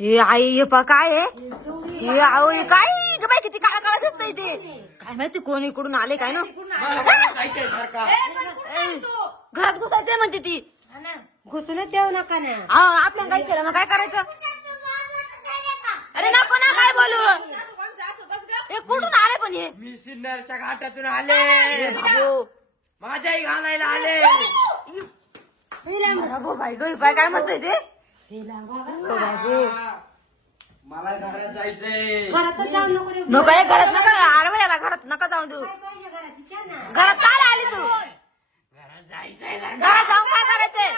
हे आई हे पा काय आहे हे आओ हे काय ग बाई किती काळा काळा दिसतंय ते काय माहिती कोण इकडून आले काय ना घरात घुसायचंय म्हणते ती घुसूनच देऊ नका ना. आपल्या काय केलं मग काय करायचं अरे नको ना काय बोलू हे कुठून आले पण हे मी सिन्नरच्या घाटातून आले अरे बाबू माझ्याही घालायला आले बाबू बाई गई बाय काय म्हणतोय ते बाबू मला घरात जायचंय घरातच जाऊ नको देऊ. नको हे घरात नका आडवं याला घरात नका जाऊन तू काय पाहिजे घरात विचार ना. घरात काय आली तू घरात जायचंय घरात जाऊन काय करायचंय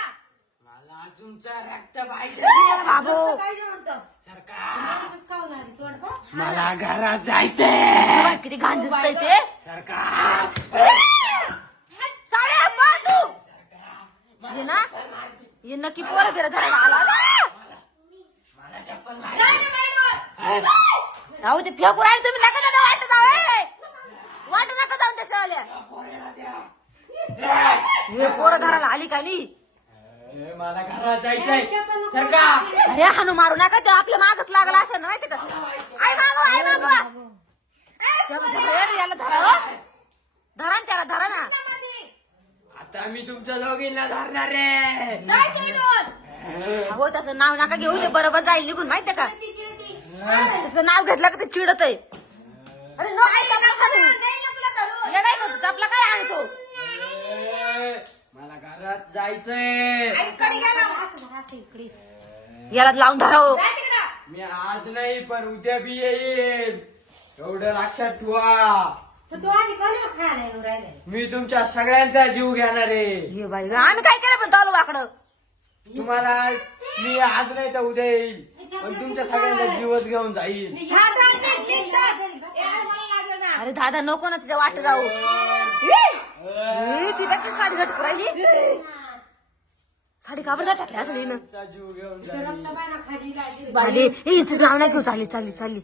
मला तुमचं रक्त पाहिजे बाबू सरकार घरातच काहून आली तोड बा. मला घरात जायचंय बाई, किती घाण दिसतंय ते सरकार साड्या बांधू ये ना ये नक्की पोरं फिरत धरायला आला मला चप्पल जाऊ ते फेकू राहिले तुम्ही नका दादा वाटत जाऊ वाट नका जाऊन त्याच्यावाल्या हे पोरं धरायला आली का नाही मला घरात जायचंय सरकार अरे हाणू मारू नका ते आपल्या मागच लागला असं ना माहिती का आई मागवा याला धरा हो. धरा ना त्याला धरा ना आता मी तुमच्या लोगींना धरणार रे हो त्याचं नाव नका घेऊ ते बरोबर जाईल निघून माहितीये का त्याचं नाव घेतलं का ते चिडत आहे अरे लढाई करतो चपला काय आणतो मला घरात जायचंय असं इकडे. याला लावून धराव मी आज नाही पण उद्या बी येईल एवढं लक्षात ठेवा तर तो आधी कोणाला खायला येऊन राहिलाय. मी तुमच्या सगळ्यांचा जीव घेणार आहे ये बाई आम्ही काय केलं पण चालू वाकडं तुम्हाला मी आज नाही तर उद्या येईल पण तुमच्या सगळ्यांचा जीवच घेऊन जाईल अरे दादा नको ना तुझ्या वाट जाऊ ती बाकी साडी घटकू राहिली साडी का बरं टाकली असं हिनं तुमचा जीव घेऊन तो रक्त बायना खाली लागली. झाली तिचं नाव नाही घेऊ चालली चालली चालली